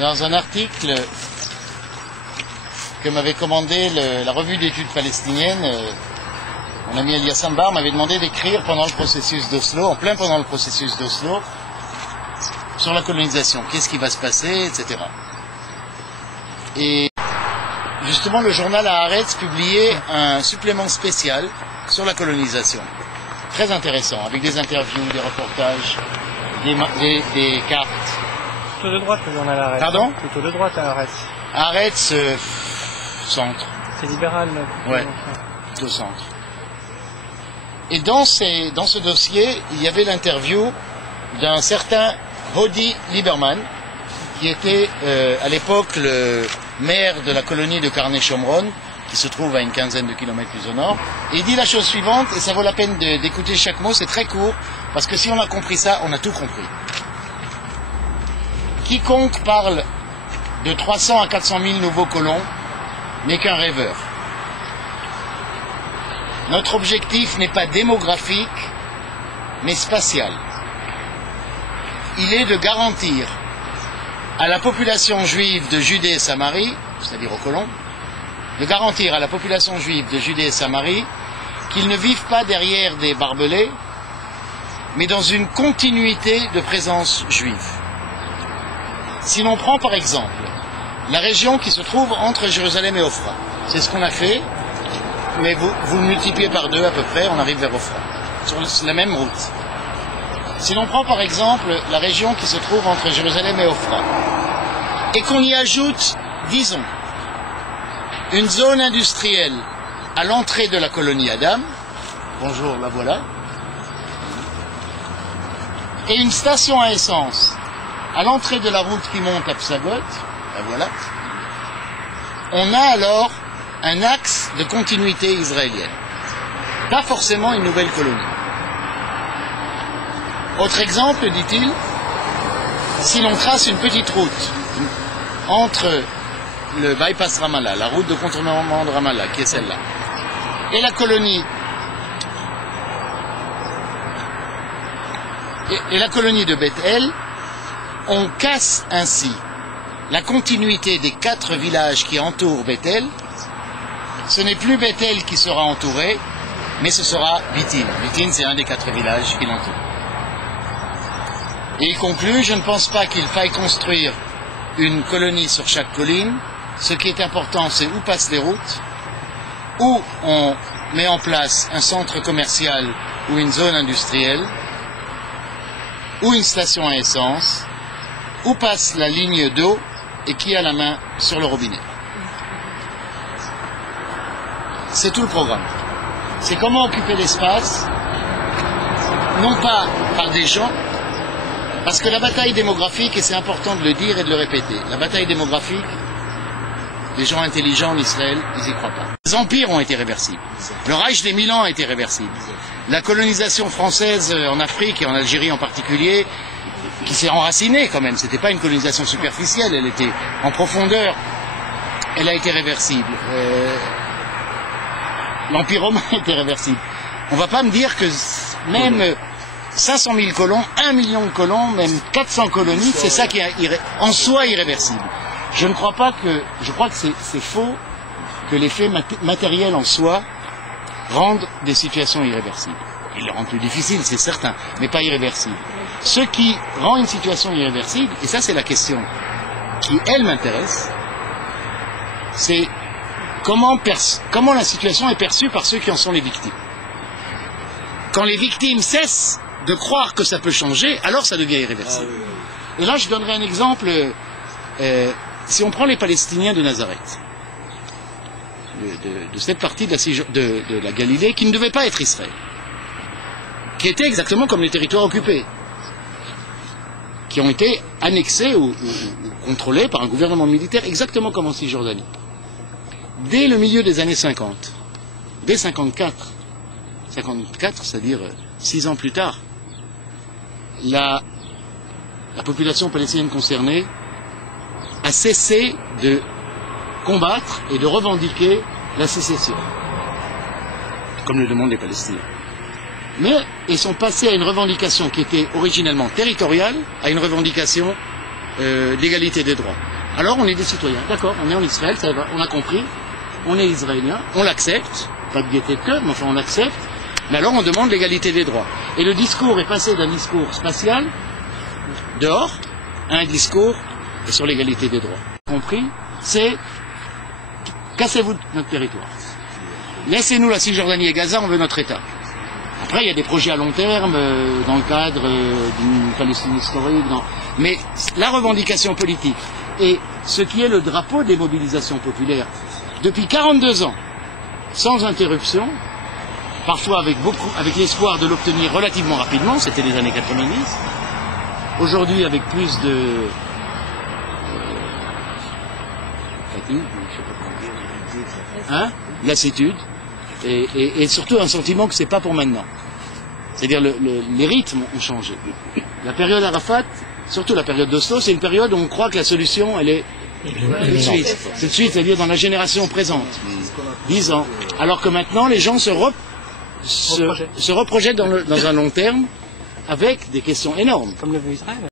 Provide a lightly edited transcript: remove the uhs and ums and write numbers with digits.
dans un article que m'avait commandé la revue d'études palestiniennes. Mon ami Elias Ambar m'avait demandé d'écrire pendant le processus d'Oslo, en plein pendant le processus d'Oslo, sur la colonisation, qu'est-ce qui va se passer, etc. Et justement, le journal Haaretz publiait un supplément spécial sur la colonisation, très intéressant, avec des interviews, des reportages, des cartes. Plutôt de droite le journal Haaretz. Pardon? Plutôt de droite à Haaretz. Haaretz, centre. C'est libéral. Ouais, plutôt centre. Et dans ce dossier, il y avait l'interview d'un certain Hodi Lieberman, qui était à l'époque le maire de la colonie de Karné-Shomron, qui se trouve à une quinzaine de kilomètres plus au nord. Et il dit la chose suivante, et ça vaut la peine d'écouter chaque mot, c'est très court, parce que si on a compris ça, on a tout compris. Quiconque parle de 300 à 400 000 nouveaux colons n'est qu'un rêveur. Notre objectif n'est pas démographique, mais spatial. Il est de garantir à la population juive de Judée et Samarie, c'est-à-dire aux colons, de garantir à la population juive de Judée et Samarie qu'ils ne vivent pas derrière des barbelés, mais dans une continuité de présence juive. Si l'on prend par exemple la région qui se trouve entre Jérusalem et Ofra, c'est ce qu'on a fait, mais vous le multipliez par 2 à peu près, on arrive vers Ofra, sur la même route. Si l'on prend par exemple la région qui se trouve entre Jérusalem et Ofra, et qu'on y ajoute, disons, une zone industrielle à l'entrée de la colonie Adam, bonjour, la voilà, et une station à essence à l'entrée de la route qui monte à Psagot, la voilà, on a alors un axe de continuité israélienne, pas forcément une nouvelle colonie. Autre exemple, dit-il, si l'on trace une petite route entre le bypass Ramallah, la route de contournement de Ramallah, qui est celle-là, et la colonie, et la colonie de Beth-El, on casse ainsi la continuité des 4 villages qui entourent Beth-El. Ce n'est plus Beth-El qui sera entouré, mais ce sera Bitin. Bitin, c'est un des 4 villages qui l'entourent. Et il conclut, je ne pense pas qu'il faille construire une colonie sur chaque colline. Ce qui est important, c'est où passent les routes, où on met en place un centre commercial ou une zone industrielle, ou une station à essence, où passe la ligne d'eau et qui a la main sur le robinet. C'est tout le programme. C'est comment occuper l'espace, non pas par des gens, parce que la bataille démographique, et c'est important de le dire et de le répéter, la bataille démographique, les gens intelligents en Israël, ils n'y croient pas. Les empires ont été réversibles. Le Reich des 1000 ans a été réversible. La colonisation française en Afrique et en Algérie en particulier, qui s'est enracinée quand même, c'était pas une colonisation superficielle, elle était en profondeur, elle a été réversible. L'Empire romain a été réversible. On va pas me dire que même 500 000 colons, 1 million de colons, même 400 colonies, c'est ça qui est en soi irréversible. Je ne crois pas que, je crois que c'est faux que les faits matériels en soi rendent des situations irréversibles. Ils les rendent plus difficiles, c'est certain, mais pas irréversibles. Ce qui rend une situation irréversible, et ça c'est la question qui, elle, m'intéresse, c'est comment la situation est perçue par ceux qui en sont les victimes. Quand les victimes cessent de croire que ça peut changer, alors ça devient irréversible. Et là, je donnerai un exemple. Si on prend les Palestiniens de Nazareth, de cette partie de la Galilée, qui ne devait pas être Israël, qui était exactement comme les territoires occupés, qui ont été annexés ou contrôlés par un gouvernement militaire, exactement comme en Cisjordanie. Dès le milieu des années 50, dès 54, c'est-à-dire 6 ans plus tard, la population palestinienne concernée a cessé de combattre et de revendiquer la sécession, comme le demandent les Palestiniens. Mais ils sont passés à une revendication qui était originellement territoriale, à une revendication d'égalité des droits. Alors on est des citoyens, d'accord, on est en Israël, ça va, on a compris, on est israélien, on l'accepte, pas de gaieté de cœur, mais enfin on l'accepte, mais alors on demande l'égalité des droits. Et le discours est passé d'un discours spatial, dehors, à un discours sur l'égalité des droits. Compris, c'est cassez-vous de notre territoire. Laissez-nous la Cisjordanie et Gaza, on veut notre État. Après, il y a des projets à long terme, dans le cadre d'une Palestine historique, mais la revendication politique et ce qui est le drapeau des mobilisations populaires, depuis 42 ans, sans interruption, parfois avec l'espoir de l'obtenir relativement rapidement, c'était les années 90, aujourd'hui avec plus de fatigue, je sais pas comment dire, lassitude, et surtout un sentiment que c'est pas pour maintenant. C'est-à-dire les rythmes ont changé. La période Arafat, surtout la période d'Oslo, c'est une période où on croit que la solution, elle est tout de suite. Tout de suite, c'est-à-dire dans la génération présente. 10 ans. Alors que maintenant, les gens se reprojettent dans un long terme avec des questions énormes. Comme le veut Israël.